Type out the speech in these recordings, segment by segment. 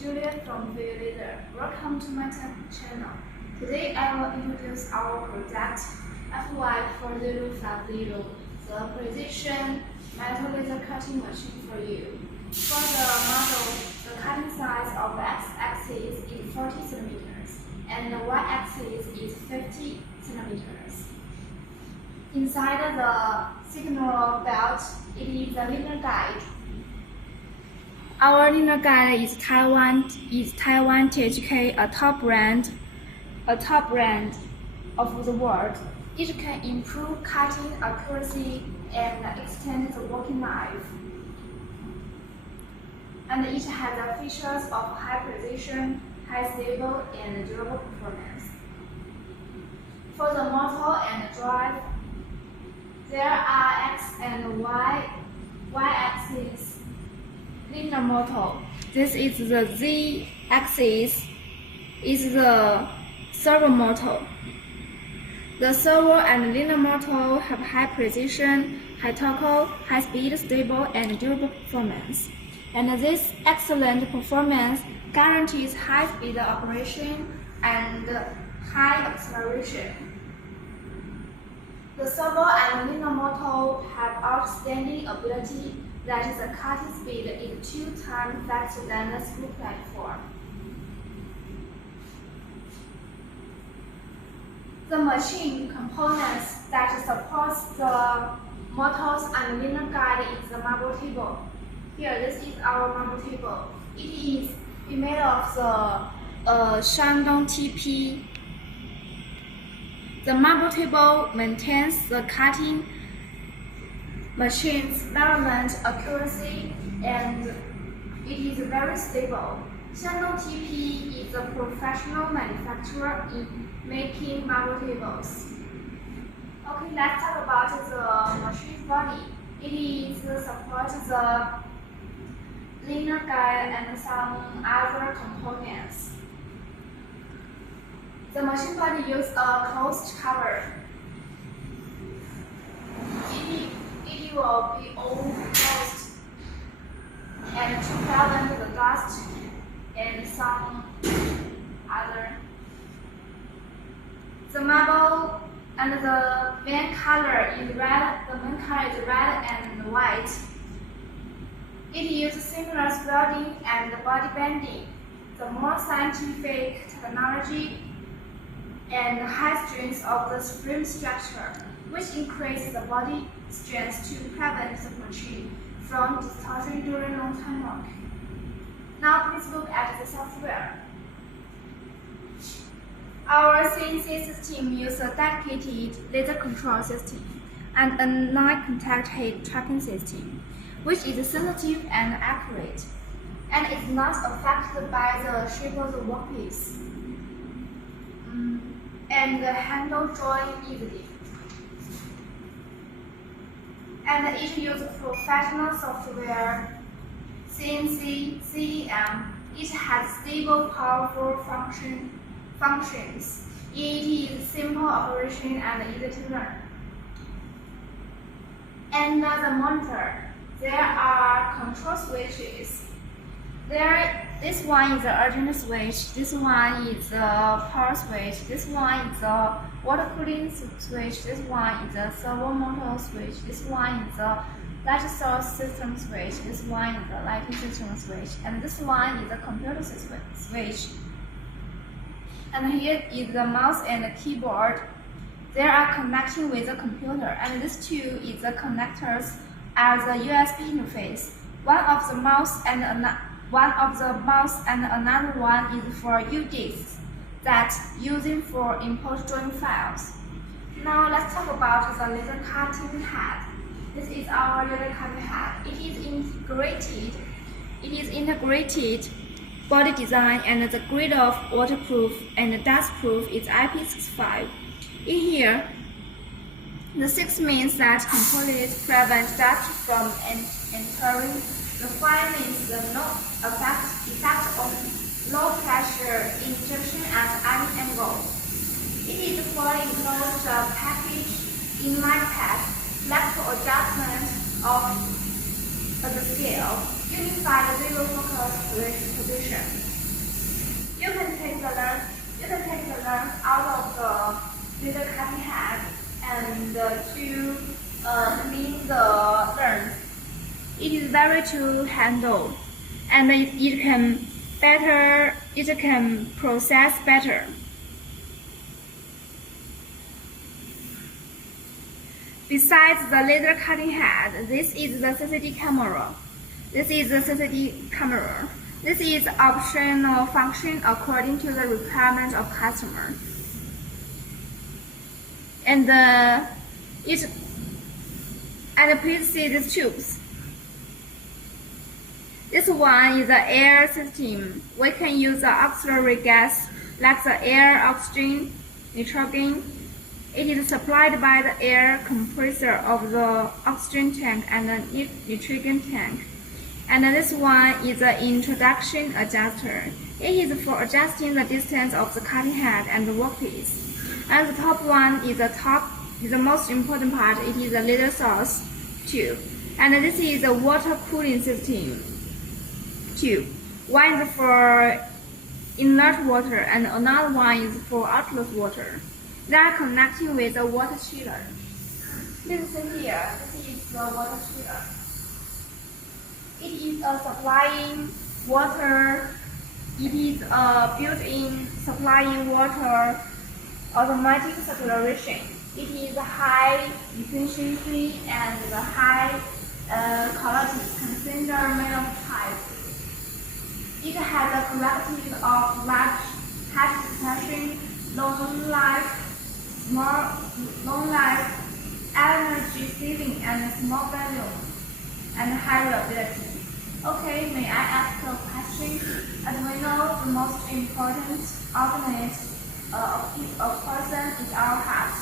Juliet from Feiyue Laser. Welcome to my channel. Today I will introduce our product FY4050, the precision metal laser cutting machine for you. For the model, the cutting size of the x-axis is 40 cm and the y-axis is 50 cm. Inside the signal belt, it is a linear guide. Our linear guide is Taiwan THK, a top brand of the world. It can improve cutting accuracy and extend the working life. And it has the features of high precision, high stable, and durable performance. For the motor and drive, there are X and Y-axis linear motor. This is the Z-axis is the servo motor. The servo and linear motor have high precision, high torque, high speed, stable, and durable performance. And this excellent performance guarantees high speed operation and high acceleration. The servo and linear motor have outstanding ability that is the cutting speed is 2 times faster than the screw platform. The machine components that supports the motors and linear guide is the marble table. Here, this is our marble table. It is made of the Shandong TP. The marble table maintains the cutting machine's measurement accuracy and it is very stable. Shandong TP is a professional manufacturer in making marble tables. Okay, let's talk about the machine's body. It supports the linear guide and some other components. The machine body uses a closed cover. It will be all closed and to prevent the dust and some other. The marble and the main color is red. The main color is red and white. It uses seamless welding and body bending, the more scientific technology and high strength of the frame structure, which increases the body strength to prevent the machine from distorting during long-time work. Now please look at the software. Our CNC system uses a dedicated laser control system and a non-contact heat tracking system, which is sensitive and accurate, and is not affected by the shape of the workpiece, and handle joint easily. And it uses professional software, CNC, CEM. It has stable, powerful functions. It is simple operation and easy to learn. And the monitor. There are control switches. This one is the urgent switch, this one is the power switch, this one is the water cooling switch, this one is the servo motor switch, this one is the light source system switch, this one is the lighting system switch, and this one is the computer switch. And here is the mouse and the keyboard. They are connecting with the computer, and this two is the connectors as a USB interface. One of the mouse and another one is for UDisks that using for import drawing files. Now let's talk about the laser cutting head. This is our laser cutting head. It is integrated body design, and the grade of waterproof and dustproof is IP65. In here, the 6 means that components prevent dust from entering. The 5 means the no effect of low pressure injection at any angle. It is fully enclosed package in light pack, flexible adjustment of the scale, unified zero focus switch position. You can take the lens out of the laser cutting head and to clean the lens. It is very to handle, and it can process better. Besides the laser cutting head, this is the CCD camera. This is optional function according to the requirement of customer. And please see these tubes. This one is the air system. We can use the auxiliary gas like the air, oxygen, nitrogen. It is supplied by the air compressor of the oxygen tank and the nitrogen tank. And this one is the introduction adjuster. It is for adjusting the distance of the cutting head and the workpiece. And the top one is the most important part. It is the laser source tube. And this is the water cooling system tube. One is for inert water and another one is for outlet water. They are connecting with the water chiller. Please see here, this is the water chiller. It is supplying water. It is built-in supplying water automatic circulation. It is high efficiency and high quality container made of pipe. It has a collective of large heat extraction, long life, energy saving, and small volume, and high reliability. Okay, may I ask a question? As we know, the most important organ of a person is our heart.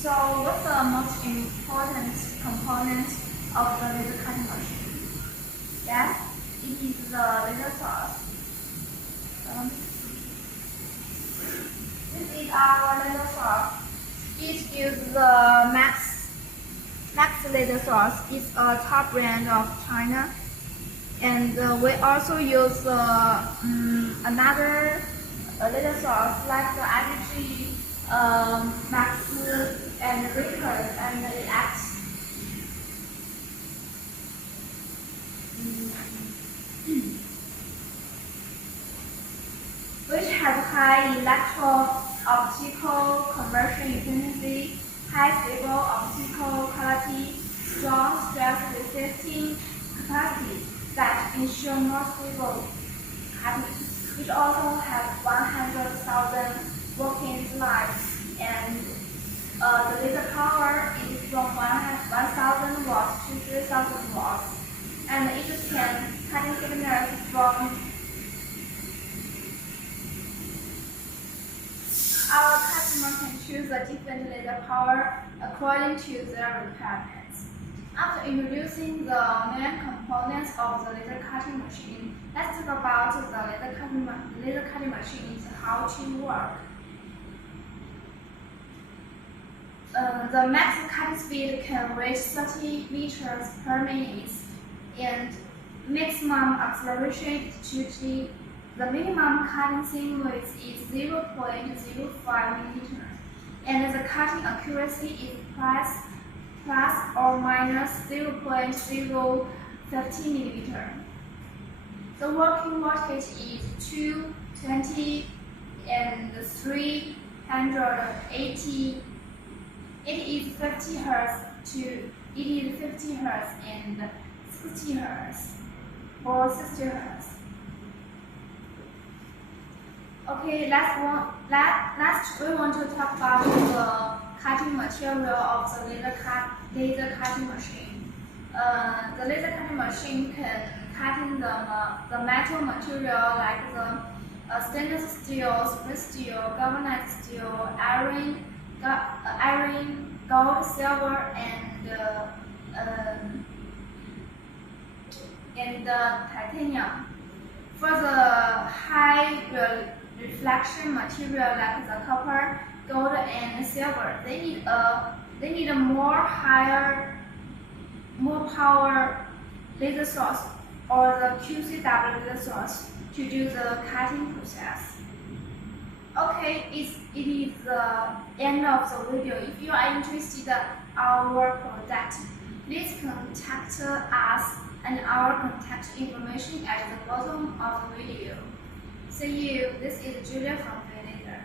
So, what's the most important component of the laser cutting machine? Yes, it is the laser source. This is our laser source. It is the Max laser source. It's a top brand of China. And we also use another laser source like the IDG, Max, and Rickers, and the X. Which have high electro-optical conversion efficiency, high stable optical quality, strong stress-resisting capacity that ensure more stable cutting. It also has 100,000 working lives, and the laser power is from 1,000 watts to 3,000 watts, and it can cutting thickness from. Our customer can choose a different laser power according to their requirements. After introducing the main components of the laser cutting machine, let's talk about the laser cutting machine and how to work. The max cutting speed can reach 30 meters per minute, and maximum acceleration is 2G. The minimum cutting seam width is 0.05 millimeter, and the cutting accuracy is plus or minus 0.015 millimeter. The working voltage is 220 and 380. It is 50 Hz and 60 Hz or 60 Hz. Okay, last we want to talk about the cutting material of the laser cutting machine. The laser cutting machine can cut in the metal material like the stainless steel, split steel, galvanized steel, iron, gold, silver, and titanium. For the high reflection material like the copper, gold, and silver, they need a more power laser source or the QCW source to do the cutting process. Okay, it is the end of the video. If you are interested in our product, please contact us and our contact information at the bottom of the video. See you. This is Julia from Feiyue Laser.